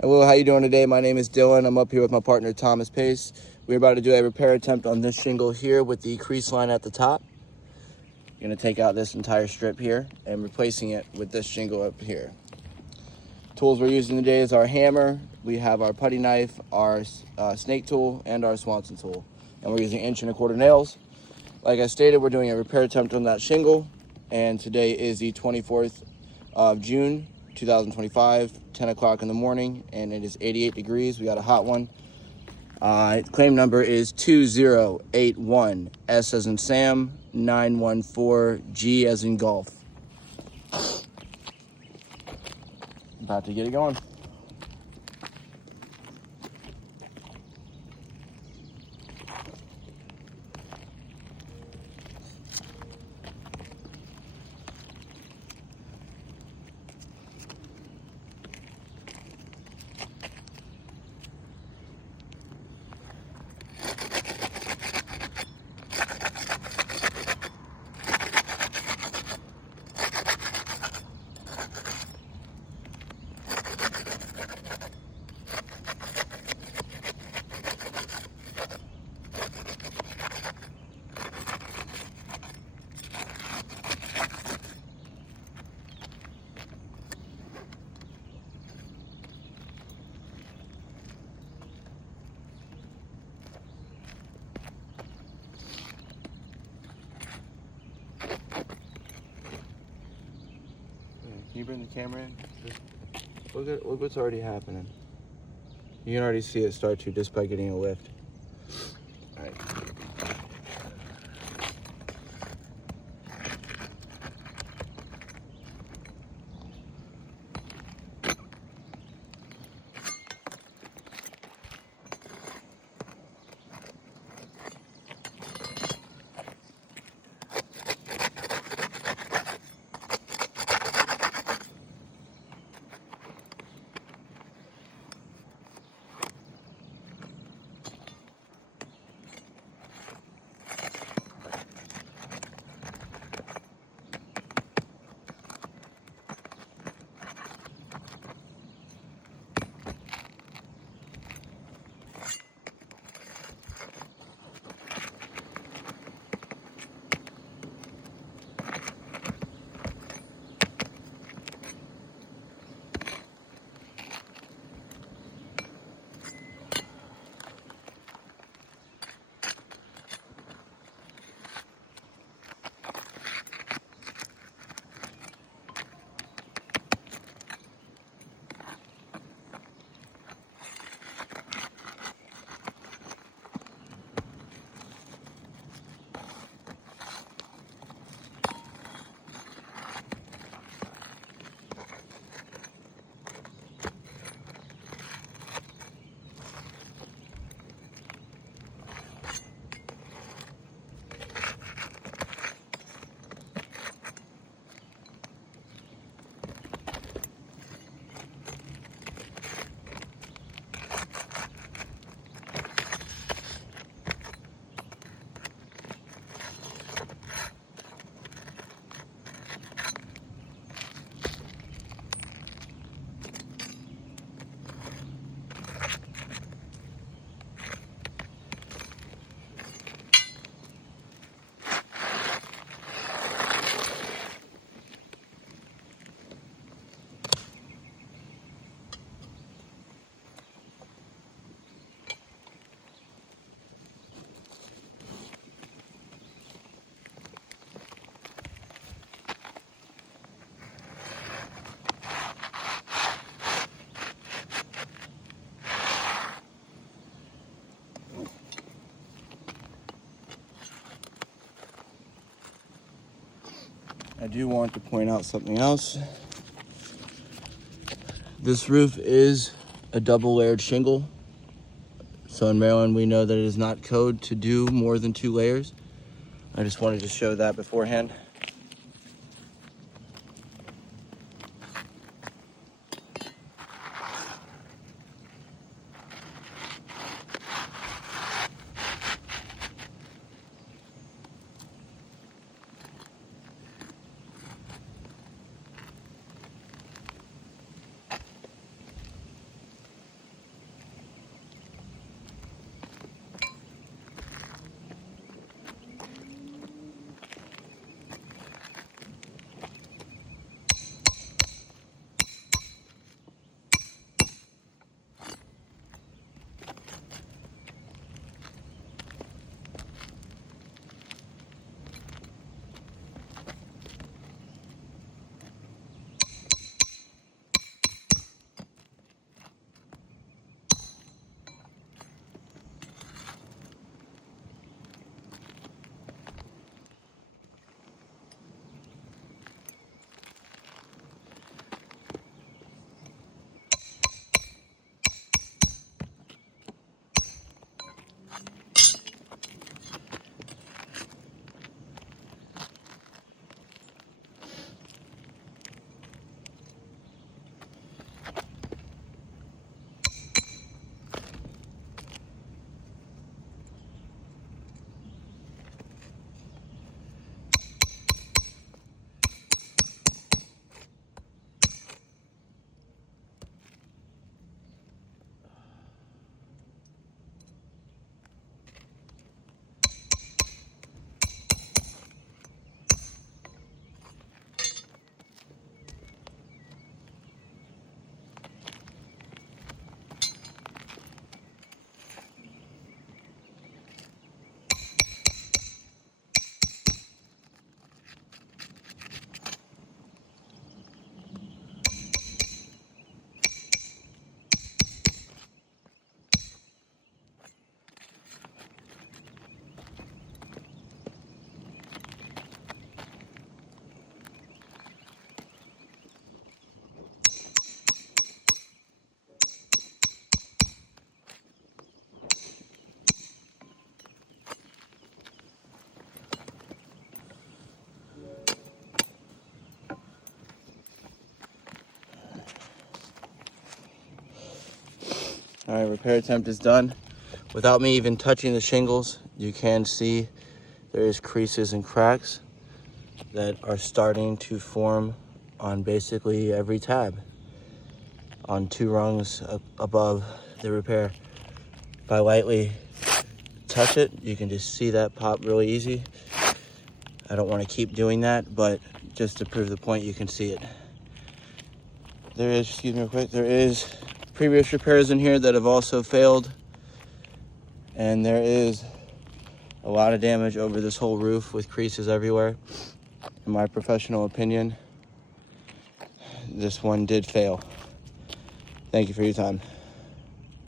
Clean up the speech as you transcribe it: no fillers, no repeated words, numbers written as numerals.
Hello, how you doing today? My name is Dylan. I'm up here with my partner Thomas Pace. We're about to do a repair attempt on this shingle here with the crease line at the top. You're going to take out this entire strip here and replacing it with this shingle up here. Tools we're using today is our hammer. We have our putty knife, our snake tool, and our Swanson tool. And we're using 1 1/4" nails. Like I stated, we're doing a repair attempt on that shingle. And today is the 24th of June, 2025, 10 o'clock in the morning, and it is 88 degrees. We got a hot one. Claim number is 2081 S as in Sam, 914 G as in golf. About to get it going. Can you bring the camera in? Look what's already happening. You can already see it start to just by getting a lift. All right. I do want to point out something else. This roof is a double layered shingle. So in Maryland, we know that it is not code to do more than 2 layers. I just wanted to show that beforehand. All right, repair attempt is done. Without me even touching the shingles, you can see there is creases and cracks that are starting to form on basically every tab on 2 rungs above the repair. If I lightly touch it, you can just see that pop really easy. I don't want to keep doing that, but just to prove the point, you can see it. There is, excuse me real quick, there is previous repairs in here that have also failed, and there is a lot of damage over this whole roof with creases everywhere. In my professional opinion, this one did fail. Thank you for your time.